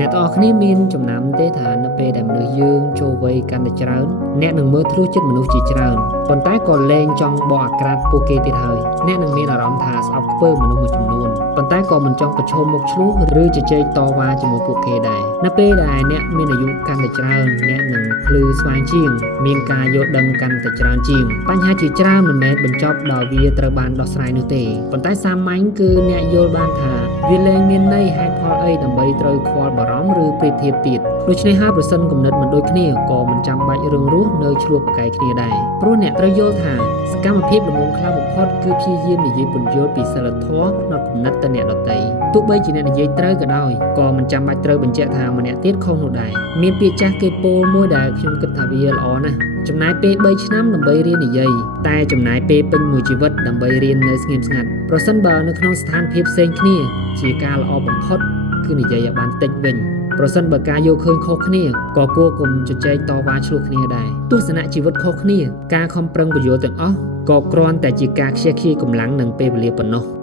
អ្នកទាំងអស់គ្នាមានចំណាំទេថានៅពេលដែលមនុស្សយើងចូលវ័យកាន់តែច្រើនអ្នកនឹងមើលធ្លុះចិត្តមនុស្សជាច្រើនប៉ុន្តែក៏លែងចង់បកអាក្រាតពួកគេទៀតហើយអ្នកនឹងមានអារម្មណ៍ថាស្អប់ខ្ពើមមនុស្សមួយចំនួនប៉ុន្តែក៏មិនចង់ប្រឈមមុខឆ្លោះឬជជែកតវ៉ាជាមួយពួកគេដែរនៅពេលដែលអ្នកមានអាយុកាន់តែច្រើនអ្នកនឹងភ្លឺស្វាងជាងមានការយល់ដឹងកាន់តែច្រើនជាងបញ្ហាជាច្រើនមិនមែនបញ្ចប់ដោយវាត្រូវបានដោះស្រាយនោះទេប៉ុន្តែសាមញ្ញគឺអ្នកយល់បានថាវាលែងមានន័យហេតុផលអីដើម្បីត្រូវខ្វល់បារម្ភឬប្រៀបធៀបទៀតដូច្នេះហើយប្រសិនគំនិតមិនដូចគ្នាក៏មិនចាំបាច់រឿងរស់នៅឆ្លោះប្រកែកគ្នាដែរព្រោះអ្នកត្រូវយល់ថាសកម្មភាពល្មមខ្លះបំផុតគឺព្យាយាមនិយាយពន្យល់ពីសិលធម៌ផ្នត់គំនិតទៅអ្នកដទៃទោះបីជាអ្នកនិយាយត្រូវក៏ដោយក៏មិនចាំបាច់ត្រូវបញ្ជាក់ថាម្នាក់ទៀតខុសនោះដែរមានពាក្យចាស់គេពោលមួយដែលខ្ញុំគិតថាវាល្អណាស់ចំណាយពេល3ឆ្នាំដើម្បីរៀននិយាយតែចំណាយពេលពេញមួយជីវិតដើម្បីរៀននៅស្ងៀមស្ងាត់ប្រសិនបើនៅក្នុងស្ថានភាពផ្សេងគ្នាជាការល្អបំផុតគឺនិយាយឲ្យបានតិចវិញប្រសិនបើការយកឃើញខុសគ្នាក៏គួរកុំជជែកតវ៉ាឆ្លោះគ្នាដែរទស្សនៈជីវិតខុសគ្នាការខំប្រឹងបញ្យល់ទាំងអស់ក៏គ្រាន់តែជាការខ្ជះខ្ជាយកម្លាំងនិងពេលវេលាប៉ុណ្ណោះ